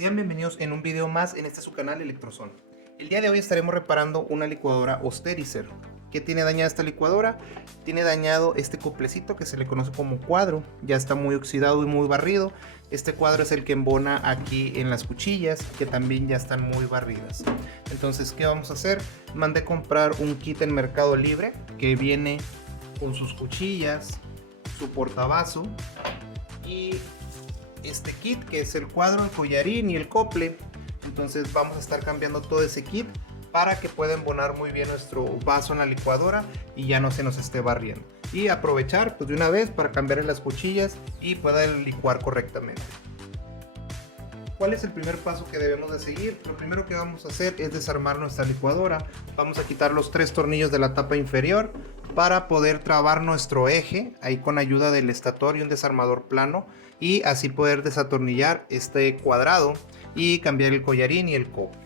Sean bienvenidos en un video más en este su canal Electrozone. El día de hoy estaremos reparando una licuadora Osterizer. ¿Qué tiene dañada esta licuadora? Tiene dañado este coplecito que se le conoce como cuadro. Ya está muy oxidado y muy barrido. Este cuadro es el que embona aquí en las cuchillas, que también ya están muy barridas. Entonces, ¿qué vamos a hacer? Mandé comprar un kit en Mercado Libre que viene con sus cuchillas, su portavaso y este kit que es el cuadro, el collarín y el cople. Entonces vamos a estar cambiando todo ese kit para que pueda embonar muy bien nuestro vaso en la licuadora y ya no se nos esté barriendo, y aprovechar pues de una vez para cambiarle las cuchillas y pueda licuar correctamente. ¿Cuál es el primer paso que debemos de seguir? Lo primero que vamos a hacer es desarmar nuestra licuadora. Vamos a quitar los 3 tornillos de la tapa inferior para poder trabar nuestro eje, ahí con ayuda del estator y un desarmador plano, y así poder desatornillar este cuadrado y cambiar el collarín y el cople.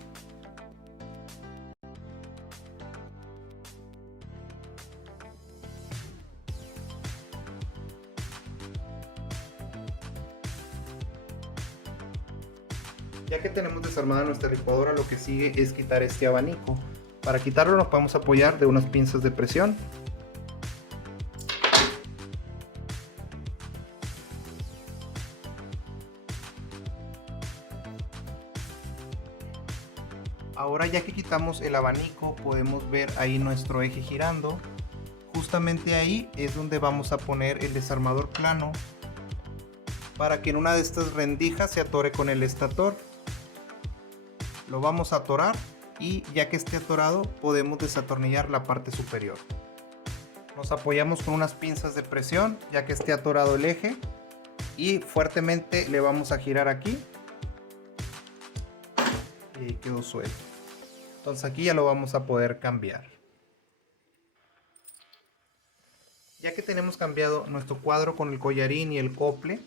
Ya que tenemos desarmada nuestra licuadora, lo que sigue es quitar este abanico. Para quitarlo nos podemos apoyar de unas pinzas de presión. Ahora, ya que quitamos el abanico, podemos ver ahí nuestro eje girando. Justamente ahí es donde vamos a poner el desarmador plano para que en una de estas rendijas se atore con el estator. Lo vamos a atorar y ya que esté atorado podemos desatornillar la parte superior. Nos apoyamos con unas pinzas de presión ya que esté atorado el eje y fuertemente le vamos a girar aquí y ahí quedó suelto. Entonces aquí ya lo vamos a poder cambiar. Ya que tenemos cambiado nuestro cuadro con el collarín y el cople,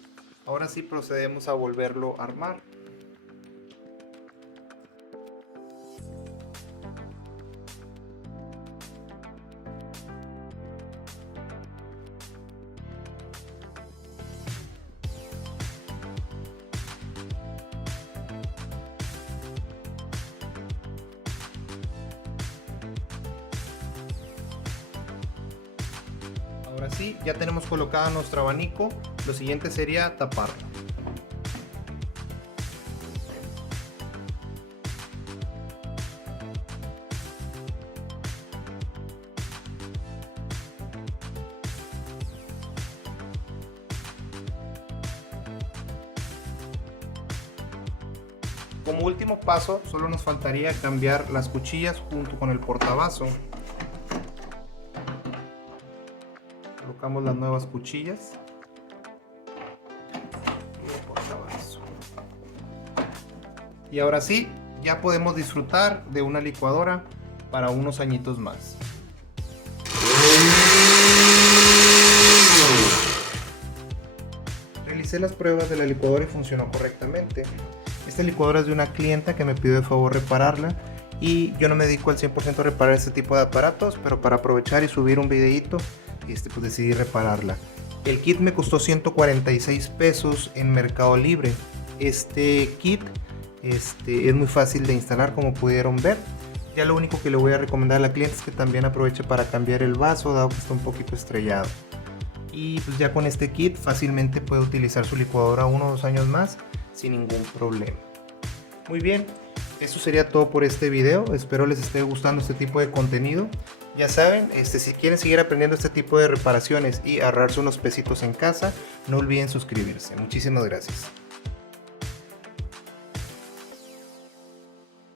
ahora sí procedemos a volverlo a armar. Ahora sí, ya tenemos colocado nuestro abanico. Lo siguiente sería taparlo. Como último paso, solo nos faltaría cambiar las cuchillas junto con el portavaso. Colocamos las nuevas cuchillas y el portavaso. Y ahora sí, ya podemos disfrutar de una licuadora para unos añitos más. Realicé las pruebas de la licuadora y funcionó correctamente. Esta licuadora es de una clienta que me pidió de favor repararla, y yo no me dedico al 100% a reparar este tipo de aparatos, pero para aprovechar y subir un videito, pues decidí repararla. El kit me costó 146 pesos en Mercado Libre. Este kit es muy fácil de instalar, como pudieron ver. Ya lo único que le voy a recomendar a la cliente es que también aproveche para cambiar el vaso, dado que está un poquito estrellado. Y pues ya con este kit fácilmente puede utilizar su licuadora 1 o 2 años más sin ningún problema. Muy bien, eso sería todo por este video. Espero les esté gustando este tipo de contenido. Ya saben, si quieren seguir aprendiendo este tipo de reparaciones y ahorrarse unos pesitos en casa, no olviden suscribirse. Muchísimas gracias.